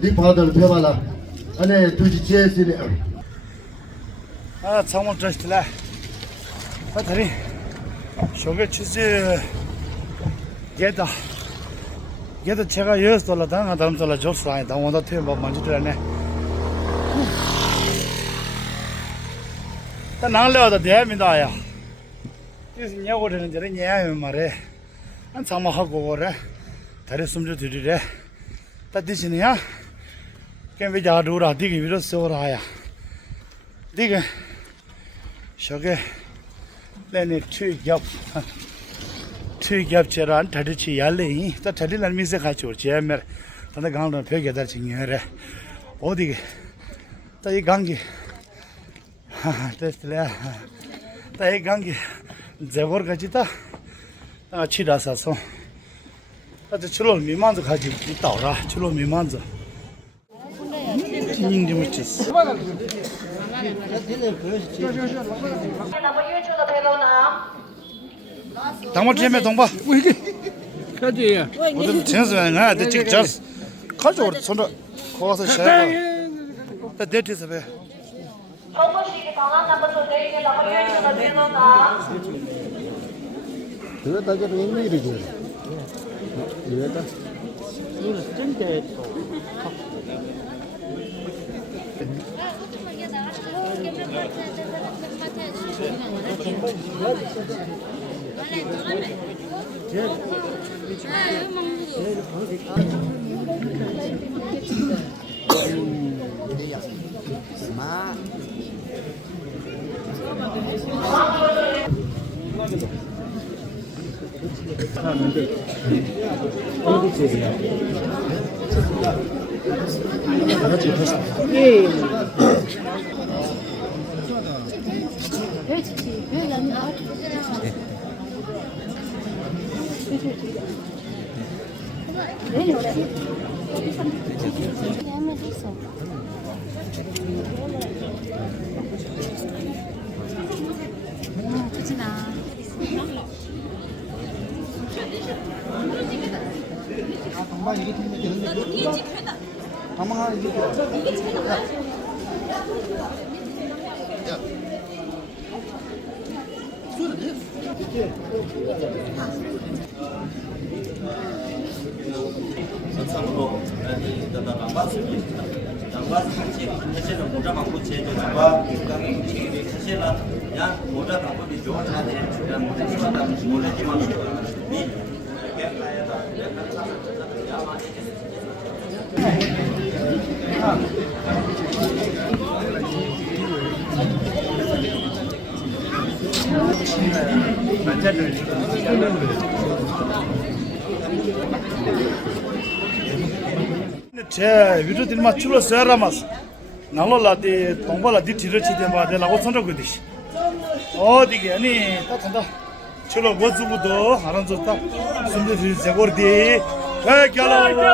뒷바닥을 펴봐라. 안에 두지 지혜시네. 아, 창문 드시라. 아, 다리. 쇼게 치즈. 얘다. 얘도 제가 여기서 당한 다음 살아 줬어. 아니, 당 원다 퇴 뭐 만지더라네. 다 나려다 대민다야. 그래서 냐고는 저래 냐요 말에. 안 참아하고 그래. 다리 숨좀 들이래. 다 드시냐? 그럼 이제 아루라 디기 위로서라야. 디게 저게 내내 튀겹 튀겹처럼 다리치 yar레이 다 다리란 미세 같이 오지면 단다 강도 벽에다 징여래 어디게 다이 강기 됐을래 다이 강기 제거 같이다 아 치라서서 아주 출로 미만도 가지 있다오라 출로 미만도 닝디 무치스 당마 제메 동바 가지. 어떤 전선아 대 지금 저 가져 손으로 거기서 셔 다 데트서 배 그거 다저는 있는 일이지. 이거다. 이거 진짜 제 위로들만 줄어 서라마스 나로라데 동발라디 티르치데 마데 라고 선적거디시 어디게 아니 딱한다 줄어 고즈부도 알아 좋다 순들 제거디 에갈로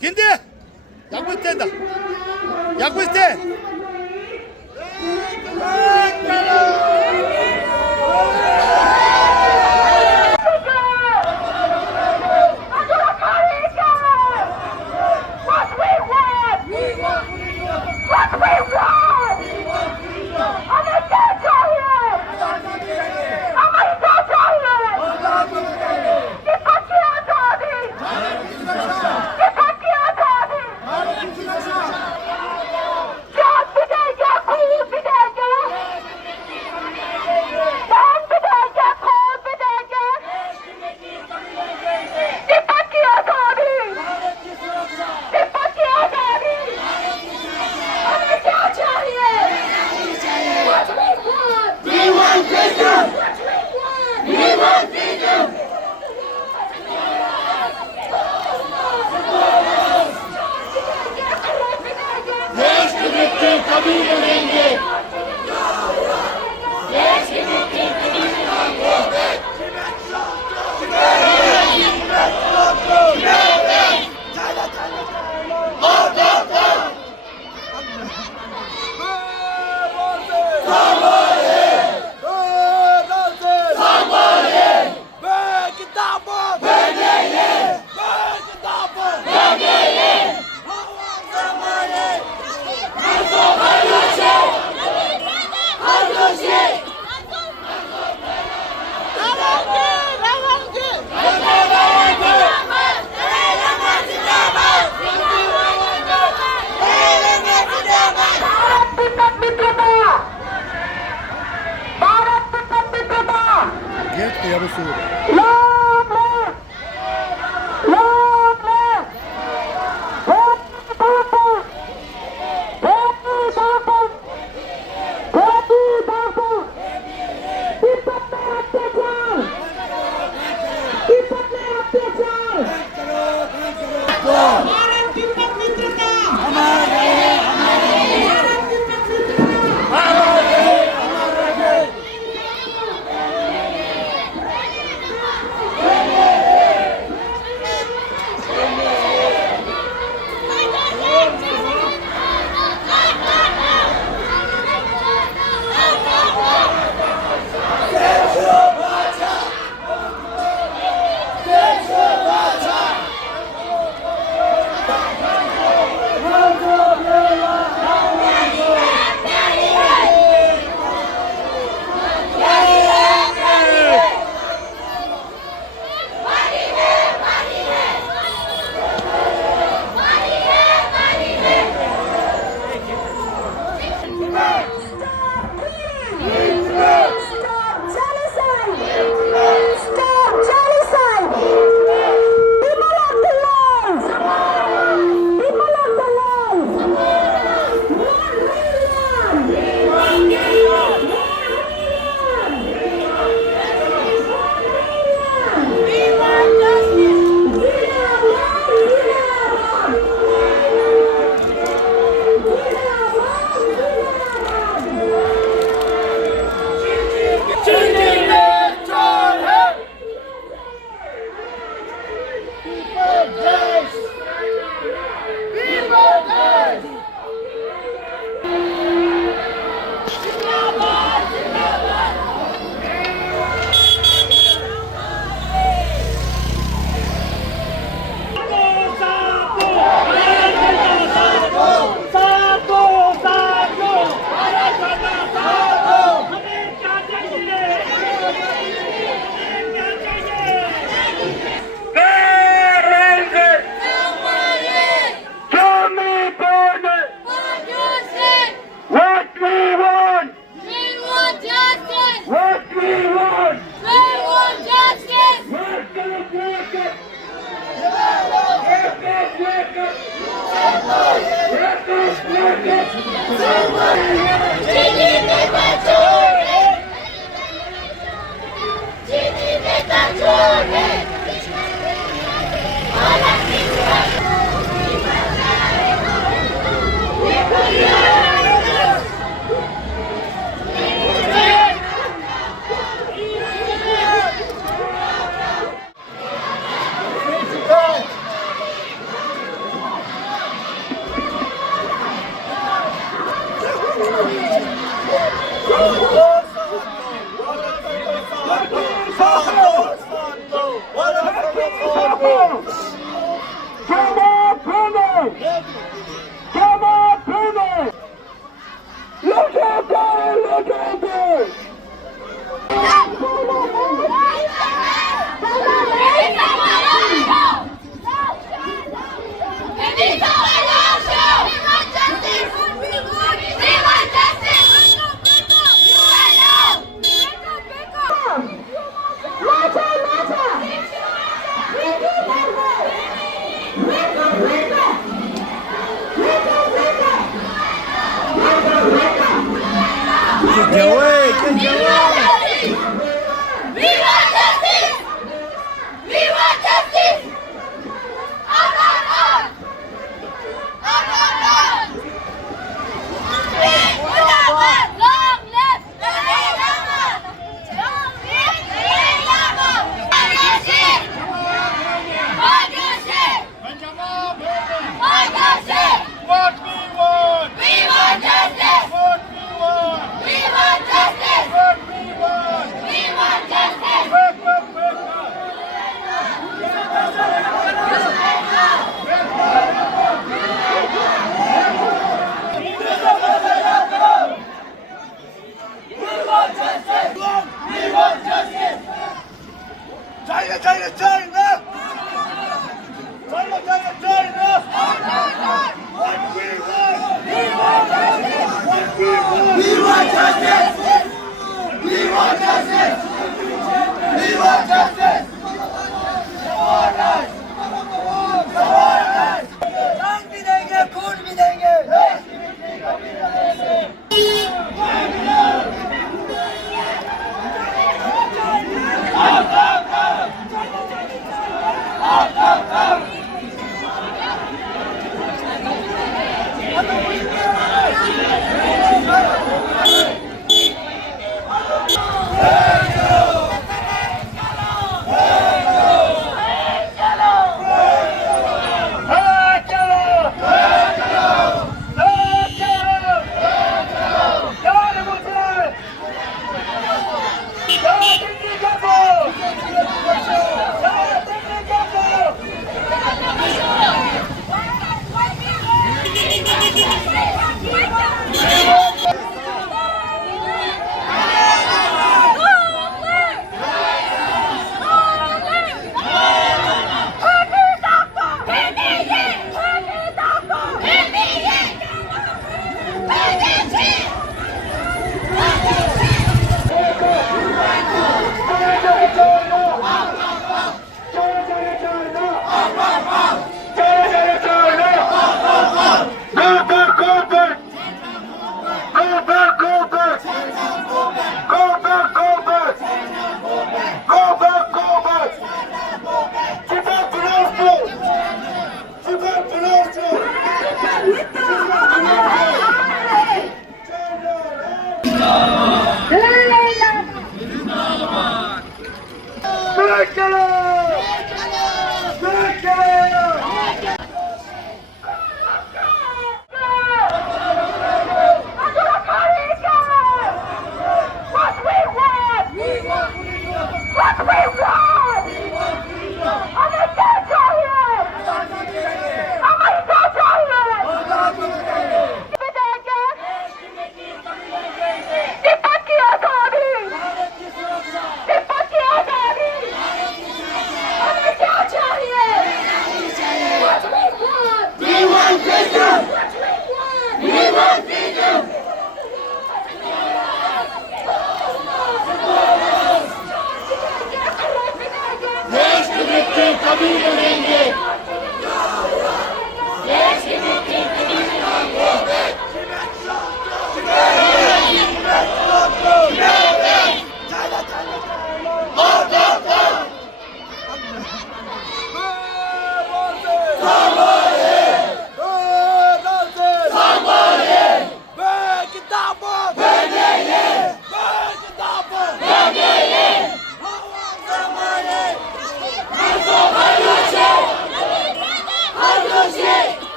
근데 야구 있다 야구 있대 Детка, я рисую.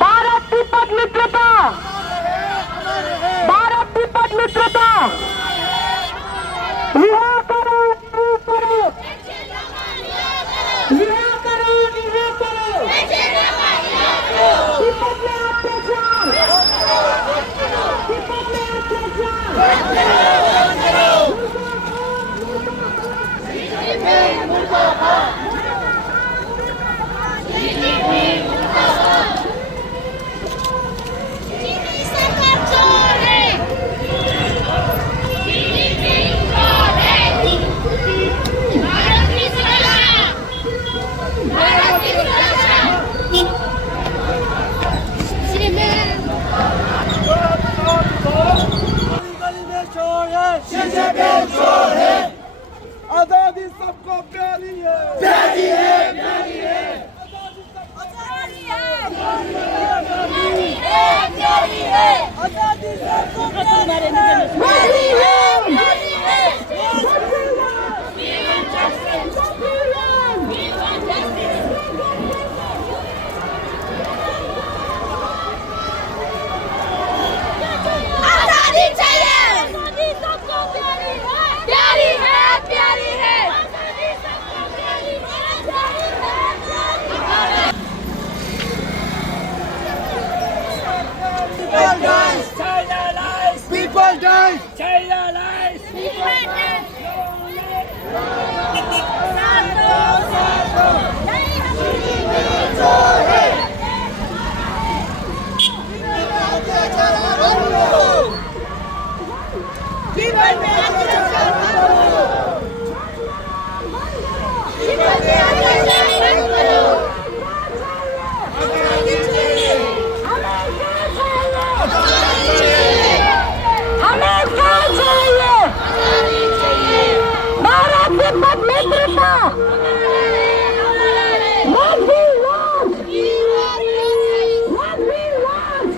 भारत तिब्बत मित्रता, भारत तिब्बत मित्रता, रिहा करो, रिहा करो, रिहा करो, तिब्बत में अत्याचार, तिब्बत में आजादी सबको प्यारी है, प्यारी है, प्यारी है, प्यारी है, प्यारी है, आजादी सबको प्यारी है, प्यारी है, प्यारी है, आजादी चाहिए, आजादी सबको प्यारी है, प्यारी है, प्यारी है, आजादी सबको प्यारी है, प्यारी है, प्यारी है। People dies, China lies! people dies. China lies! हमें क्या चाहिए? भारत तिब्बत मित्रता। What we want. What we want.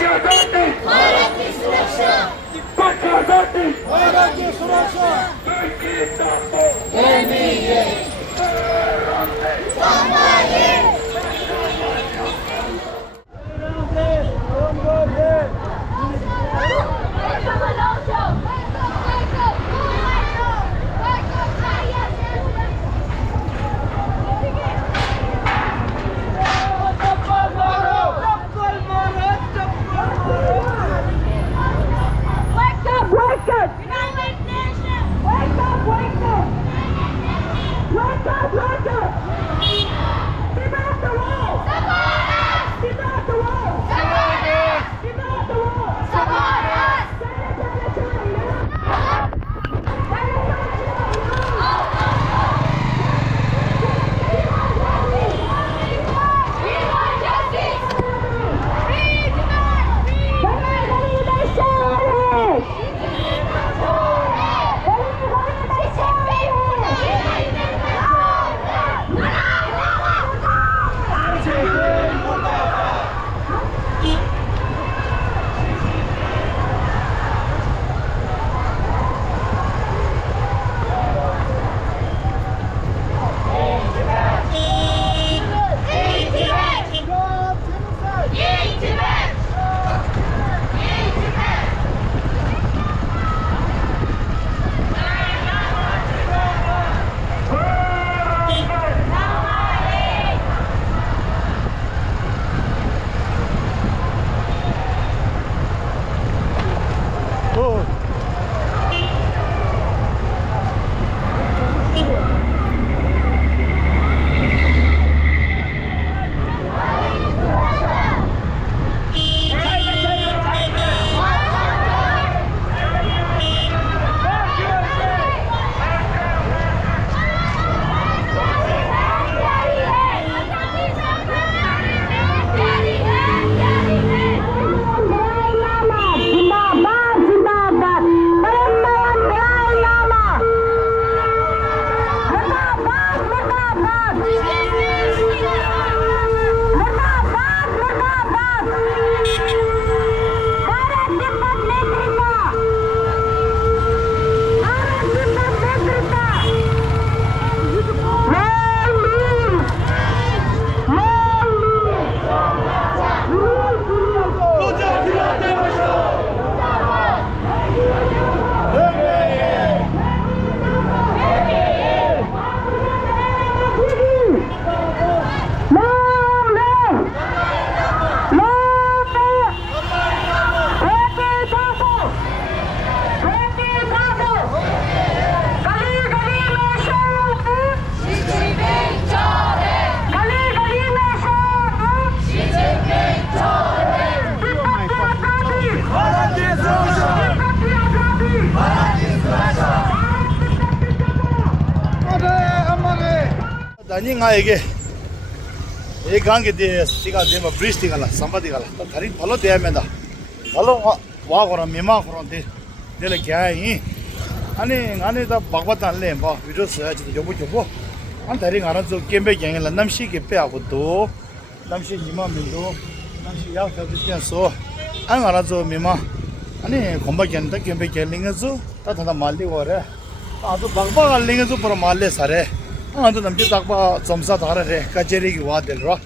Bharat की सुरक्षा, भारत की सुरक्षा, Wake up! United Nations! Wake up! Wake up! 다니 나에게 이 강게 돼 시가 되면 브리스티 갈라 삼바디 갈라 다리 발로 대야면다 발로 와거나 미마거나 내가 개이 아니 안에다 박바다 안래 뭐 비디오 써야지 요거 안 다리 알아서 gembe 경을 남시게 빼하고 또 남시 이마면도 남시 야서 비슷해서 안 알아서 미마 아니 공부하기 한다 gembe 경링에서 다다 말리 거래 아주 박박 알링에서 바로 말래 사래 안도 남지 딱바 점사 다라래 가제리기 와들라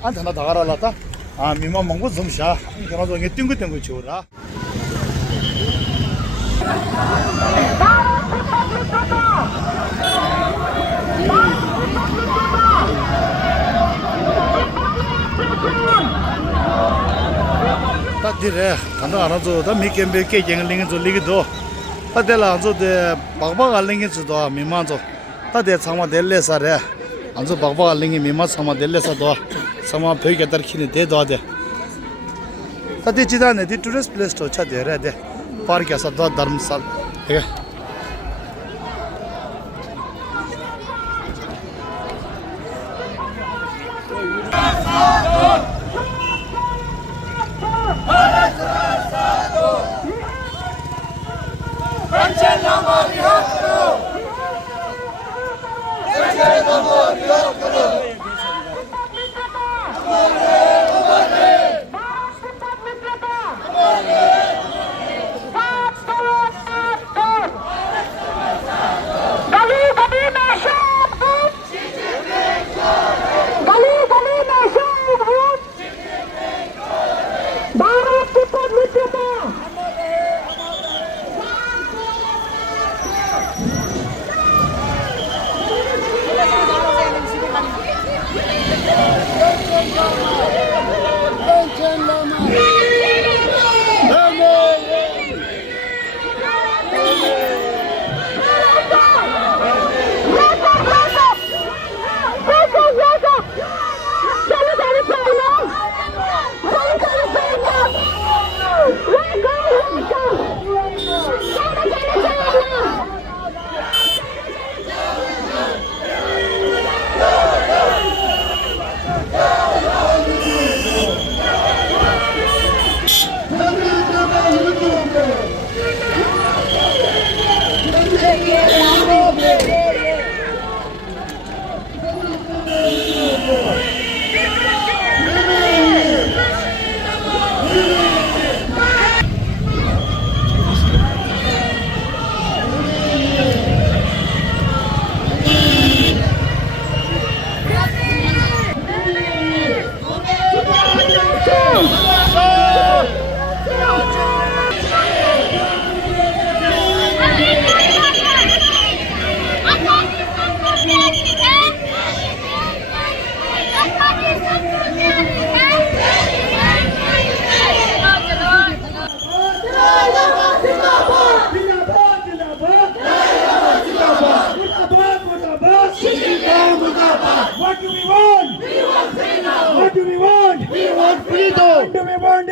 안타나 다가라라다 아 미마 먹고 점샤 그러나 이게 띵긋띵긋 줘라 다디래 간다 알아서 다 미겜베게 갱링에 졸리기도 다들라 아주데 박박 알링에서도 미마도 다데 상마 델레사래 안저 박박 알링이 미마 상마 델레사도 상마 벽에 달키니 대도하대 다데 지다네 디 투리스트 플레이스 또 차데래데 파르케사 도 धर्मशाला ठीक है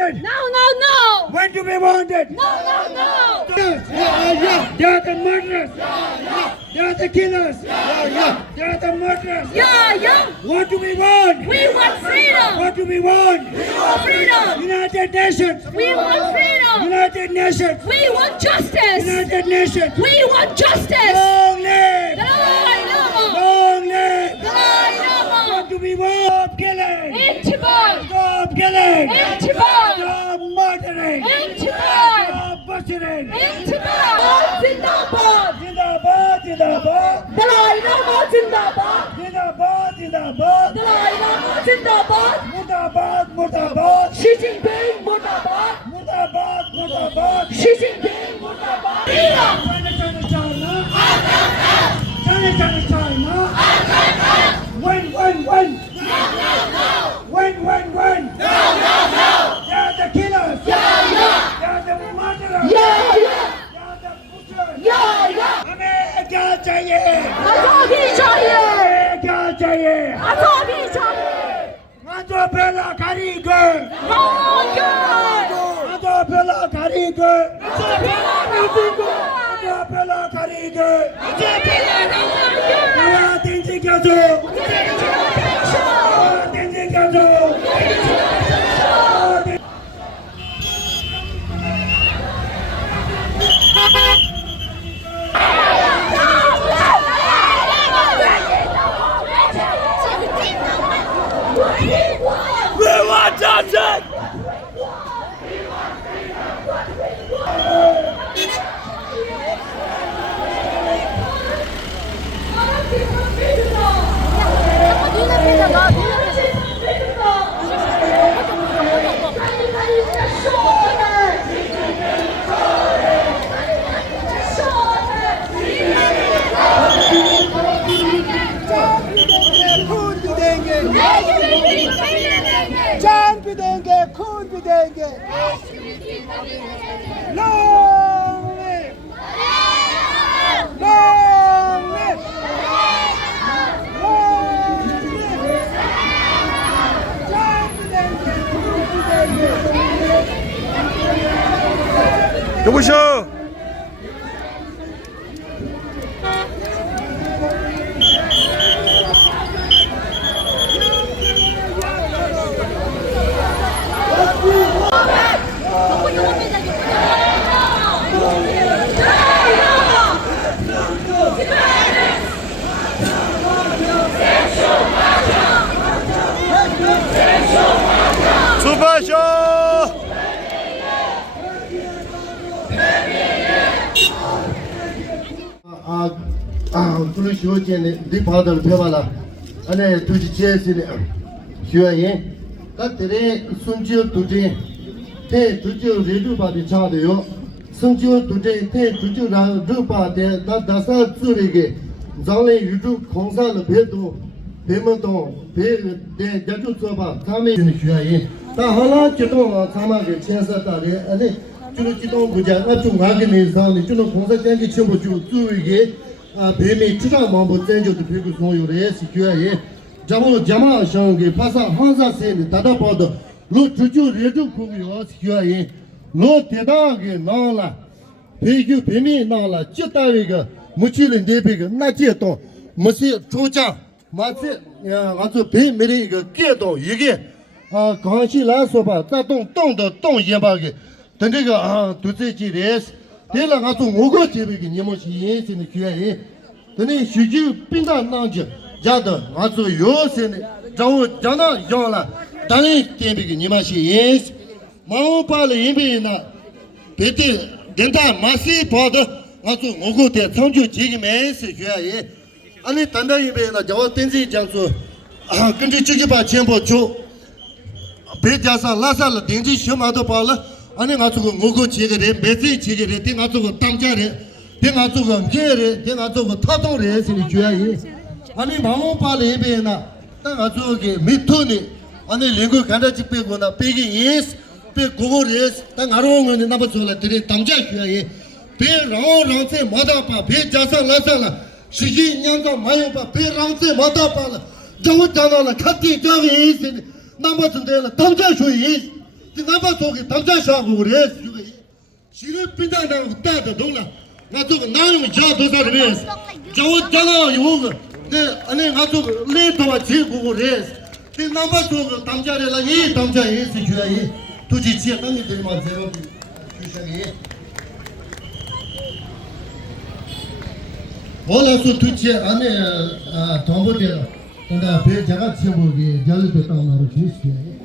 wanted? No, no, no. When do we want it? No, no, no. They are the murderers. They are the killers. They are the murderers. Yeah, yeah. What do we want? We want freedom. What do we want? We want freedom. United Nations. We want freedom. United Nations. We want justice. United Nations. We want justice. Long live. Dalai Lama. Long live. Dalai Lama. What do we want? Stop killing. Intibad. Stop killing. Intibad. Stop murdering. Intibad. Stop butchering. Intibad. Zindabad. Zindabad, Zindabad. Dalai Lama Zindabad. Zindabad, Zindabad. Dalai Lama Zindabad. Murdabad, Murdabad. Xi Jinping Murdabad. Murdabad, Murdabad. Xi Jinping Murdabad. Freedom. China, China, China. China, China. When? When? They are the killers. They are the murderers. They are the butchers. हमें क्या चाहिए? आजादी चाहिए. हमें क्या चाहिए? आजादी चाहिए. आजो पहला कारीगर. Longer. आजो पहला कारीगर. आजो पहला कारीगर. आजो पहला कारीगर. आजो पहला कारीगर. नया तेजी क्या जो? तेजी क्या जो? We want justice. खून भी देंगे. जान भी देंगे, खून भी देंगे. Long live! Long live! Long live! जान भी देंगे, खून भी देंगे. 여보셔. 수고하셔. 둘이 쉬었지, 네 바다를 펴봐라. 안에 두지 지혜시네. 쉬어야 까들이 순지어 두지, 태 두지어 레주바디 차대요. 순지어 두지, 태 두지라 루바데 나 다사 쭈리게. 장래 유주 공사를 배도 배면도 배대 자주 써봐. 다음에 쉬어야. 다 하나 지도 사마게 천사다리 아니 주로 지도 부자 아주 가게는 사람이 주로 공사 장기 전부 주의게 배미 주장 마음부 전조도 배고 소요래 시켜야 자모로 자마 상게 파사 한사세니 다다보도 로 주주 레도 고요 시켜야 로 대다게 나라 배규 배미 나라 찌다리가 무치는 대비가 나지도 무시 조장 마치 야 아주 배미리가 깨도 이게刚起来说吧，咱动一把个，等这个都在几年，对了，俺从我国这边给你们新鲜的权益，等你需求变大难解，家的俺从有些的，让我讲到讲了，当然这边给你们新鲜，马我把了一边呢，别的跟他马西跑的，俺从我国的长久几个美食权益，俺你等到一边呢，叫我等着讲说，根据这个把钱包出。别加上拉萨了，顶级小马都包了。俺那俺做个我国几个人，每次几个人，对俺做个当家人，对俺做个女人，对俺做个他动人，是你决议。俺那忙我把那边呢，但俺做个没头呢，俺那两个看到这边个呢，别个人，别个个人，但俺说我呢那不做了，对的当家决议。别让在马大把，别加上拉萨了，实际年个没有把，别让在马大把了，让我讲到了，看地这个意思的。那么就对了，当家属于 남바 속에 담자 샤고 그래. 시를 빈다는 따다 동나. 나도 나는 자도서 그래. 저 자나 요거. 네 안에 나도 레토와 제고 그래. 그 남바 속에 담자래라 이 담자에 시주야이. 도지 지야 땅이 들만 제가 주셔이. 원래서 두치 안에 정보대 근데 배 제가 지역이 열도 땅으로 주시게.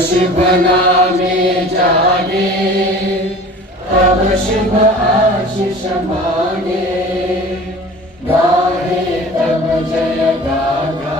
शुभ नामे जागे तब शुभ आशीष मांगे गाहे तब जय गागा